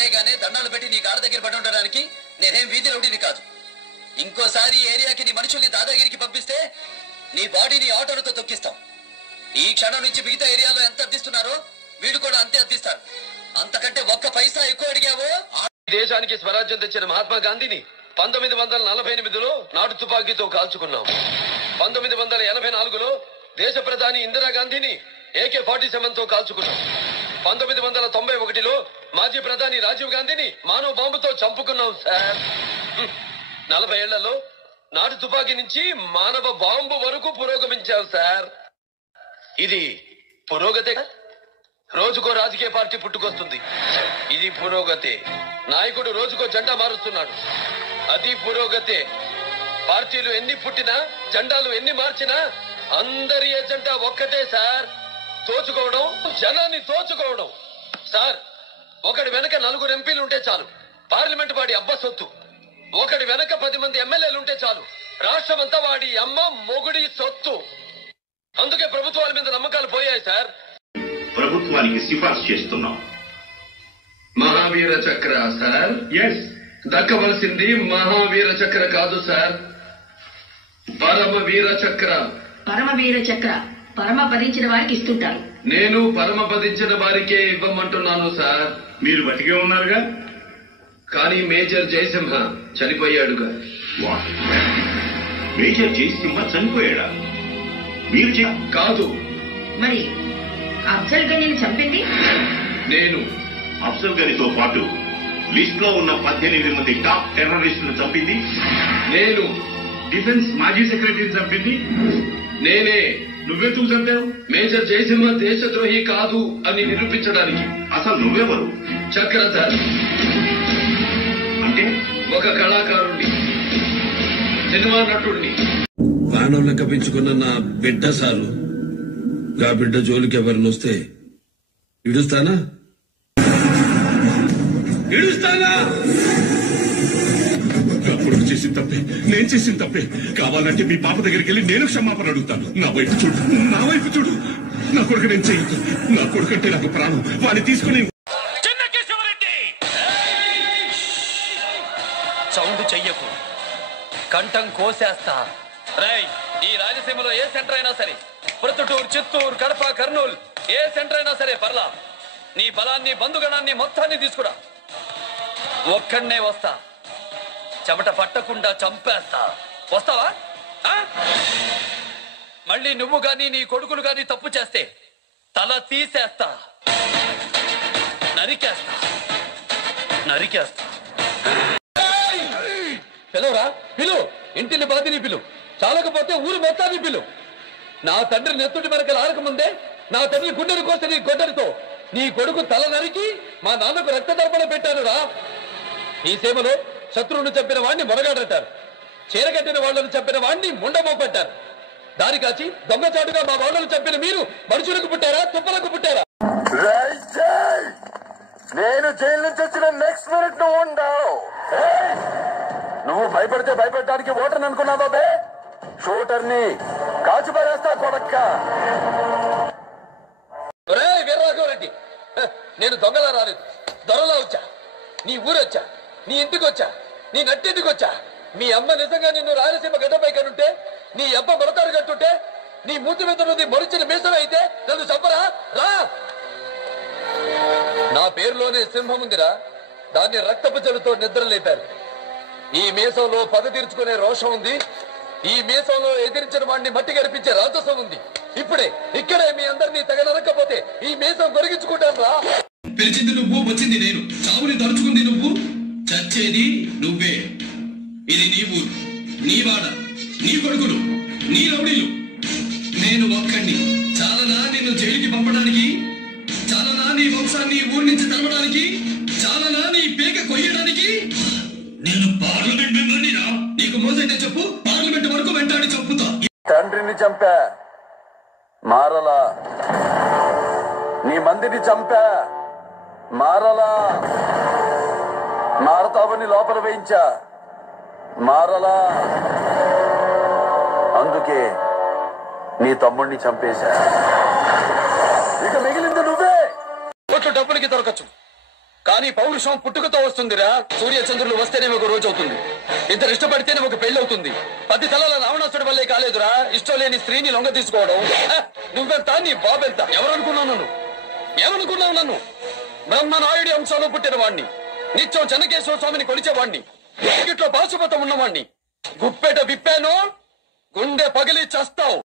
Sunday గానే దండాలు పెట్టి నీ కాళ్ళ దగ్గర పడి ఉండడానికి నేనేం వీధి రౌడీని కాదు. ఇంకోసారి ఈ ఏరియాకి నీ మనుషుల్ని దాదాగిరికి పంపిస్తే నీ బాడీని ఆటోలతో తొక్కిస్తాం. ఈ క్షణం నుంచి మిగతా ఏరియాలో ఎంత అద్దిస్తున్నారో వీడు కూడా అంతే అద్దిస్తారు. అంతకంటే ఒక్క పైసా ఎక్కువ అడిగావో. దేశానికి స్వరాజ్యం తెచ్చిన మహాత్మా గాంధీని 1948లో నాటు తుపాకీతో కాల్చుకున్నాం. 1984లో దేశ ప్రధాని ఇందిరాగాంధీని AK-47తో కాల్చుకున్నాం. 1991లో మాజీ ప్రధాని రాజీవ్ గాంధీని మానవ బాంబుతో చంపుకున్నాం సార్. 40 ఏళ్లలో నాటు తుపాకీ నుంచి మానవ బాంబు వరకు పురోగమించాం సార్. ఇది పురోగతే. రోజుకో రాజకీయ పార్టీ పుట్టుకొస్తుంది. ఇది పురోగతే. నాయకుడు రోజుకో జెండా మారుస్తున్నాడు. అది పురోగతే. పార్టీలు ఎన్ని పుట్టినా, జెండాలు ఎన్ని మార్చినా అందరి ఎజెండా ఒక్కటే సార్. తోచుకోవడం, జనాన్ని తోచుకోవడం. సార్, ఒకటి వెనక 4 ఎంపీలు ఉంటే చాలు, పార్లమెంట్ వాడి అబ్బ సొత్తు. ఒకటి వెనక 10 మంది ఎమ్మెల్యేలు ఉంటే చాలు, రాష్ట్రం అంతా వాడి అమ్మ మొగుడి సొత్తు. అందుకే ప్రభుత్వాల మీద నమ్మకాలు పోయాయి సార్. ప్రభుత్వానికి సిఫార్సు చేస్తున్నాం. మహావీర చక్ర సార్. ఎస్, దక్కవలసింది మహావీర చక్ర కాదు సార్, పరమవీర చక్ర. పరమవీర చక్ర పరమపదించిన వారికి ఇస్తుంటారు. నేను పరమపదించిన వారికే ఇవ్వమంటున్నాను సార్. మీరు బతికే ఉన్నారుగా. కానీ మేజర్ జయసింహ చనిపోయాడుగా. మేజర్ జయసింహ చనిపోయాడా? మీరు కాదు. మరి అఫ్జల్ గనీని చంపింది నేను. అఫ్జల్ గనితో పాటు లిస్ట్ లో ఉన్న 18 మంది టాప్ టెర్రరిస్టులను చంపింది నేను. డిఫెన్స్ మాజీ సెక్రటరీని చంపింది నేనే. నువ్వెందుకు చంపావు? మేజర్ జయసింహ దేశద్రోహి కాదు అని నిరూపించడానికి. అసలు నువ్వెవరు? చక్రధర్ అంటే ఒక కళాకారుణ్ణి, సినిమా నటుడిని. ప్రాణం లెక్క పెంచుకున్న నా బిడ్డ సారు. గా బిడ్డ జోలికి ఎవరిని వస్తే ఇడుస్తానా? కొడుకు చేసిన తప్పే, నేను చేసిన తప్పే. కావాలంటే మీ పాప దగ్గరికి వెళ్ళి నేను క్షమాపణ అడుగుతాను. నా వైపు చూడు, నా వైపు చూడు. నా కొడుకు నేను చేయొద్దు. నా కొడుకు అంటే నాకు ప్రాణం. వాడిని తీసుకుని సౌండ్ చెయ్యకు, కంఠం కోసేస్తా. రేయ్, ఈ రాయలసీమలో ఏ సెంటర్ అయినా సరే, ప్రొద్దుటూరు, చిత్తూరు, కడప, కర్నూలు, ఏ సెంటర్ అయినా సరే పర్లా, నీ బలాన్ని, బంధుగణాన్ని మొత్తాన్ని తీసుకురా. ఒక్కడనే వస్తా, చెమట పట్టకుండా చంపేస్తా. వస్తావా? మళ్ళీ నువ్వు గాని నీ కొడుకులు గాని తప్పు చేస్తే తల తీసేస్తా, నరికేస్తా, నరికేస్తా. పిలవరా, పిలు. ఇంటిని బాధిని పిలు, చాలకపోతే ఊరు మొత్తాన్ని పిలు. నా తండ్రి నెత్తుడి మనకు ఆరకముందే నా తండ్రి గుండెను కోస్తే నీ గొడ్డరితో నీ కొడుకు తల నరికి మా నాన్నకు రక్తదర్పణ పెట్టాను రా. ఈ సేమలో శత్రువును చంపిన వాడిని మొరగాడంటారు, చీరగట్టిన వాళ్లను చంపిన వాడిని ముండమోపంటారు. దారి కాచి దొంగచాటుగా మా వాళ్ళను చంపిన మీరు మనుషులకు పుట్టారా, తుప్పలకు పుట్టారా? నేను జైలు నుంచి వచ్చిన నెక్స్ట్ మినిట్ నువ్వు ఉండవు. నువ్వు భయపడితే భయపెట్టడానికి ఓటర్ని అనుకున్నావా బే? షూటర్ని కాచి పడేస్తా కొడక్క. వీరరాఘవరెడ్డి, నేను దొంగలా రాలేదు, దొరలా వచ్చా. నీ ఊరొచ్చా, నీ ఇంటికి వచ్చా, నీ నట్టింటికి వచ్చా. మీ అమ్మ నిజంగా నిన్ను రాయలసీమ గడ్డపై కనుంటే, నీ అబ్బ మొలతాడు కట్టుంటే, నీ మూతి మీద నుండి మొలిచిన మీసం అయితే నన్ను చంపరా? రా. నా పేరులోనే సింహం ఉందిరా, దాన్ని రక్తపు జలుతో నిద్ర లేపారు. ఈ మీసంలో పగ తీర్చుకునే రోషం ఉంది, ఈ మీసంలో ఎదిరించిన వాడిని మట్టి గడిపించే రాజసం ఉంది. ఇప్పుడే ఇక్కడే మీ అందరినీ తెగ నరకపోతే ఈ మీసం కొరిగించుకుంటాను రా. పిలిచింది నువ్వు, వచ్చింది నేను. చావుని తలుచుకుంది నువ్వు, చచ్చేది నువ్వే. ఇది నీ ఊరు, నీ వాడ, నీ కొడుకులు, నీ రౌడీలు. నేను ఒక్కడిని. చాలనా నిన్ను జైలుకి పంపడానికి? చాలనా నీ వంశాన్ని ఊరి నుంచి తరవడానికి? చాలనా నీ పేక కొయ్యడానికి? నేను పార్లమెంట్ మెంబర్నిరా. నీకు మోసైతే చెప్పు, పార్లమెంట్ వరకు వెంటాడి చంపుతా. తండ్రిని చంపా, మారలా. నీ మందిని చంపా, మారలా. మారతావని లోపల వేయించా, మారలా. అందుకే నీ తమ్ముడిని చంపేశా. ఇక మిగిలింది నువ్వే. కోట్లు డబ్బులకి దొరకచ్చు, కానీ పౌరుషం పుట్టుకతో వస్తుందిరా. సూర్య చంద్రులు వస్తేనే ఒక రోజు అవుతుంది, ఇద్దరు ఇష్టపడితేనే ఒక పెళ్లి అవుతుంది. 10 తలల రావణాసుడి వల్లే కాలేదురా ఇష్టం లేని స్త్రీని లొంగ తీసుకోవడం. నువ్వెంత, నీ బాబెంత? ఎవరనుకున్నావు నన్ను? ఏమనుకున్నావు నన్ను? బ్రహ్మనాయుడి అంశంలో పుట్టిన వాణ్ణి, నిత్యం చెన్నకేశ్వర స్వామిని కొలిచేవాణ్ణి, ఇట్లో పాశుపతం ఉన్నవాణ్ణి. గుప్పెట విప్పాను, గుండె పగిలి చస్తావు.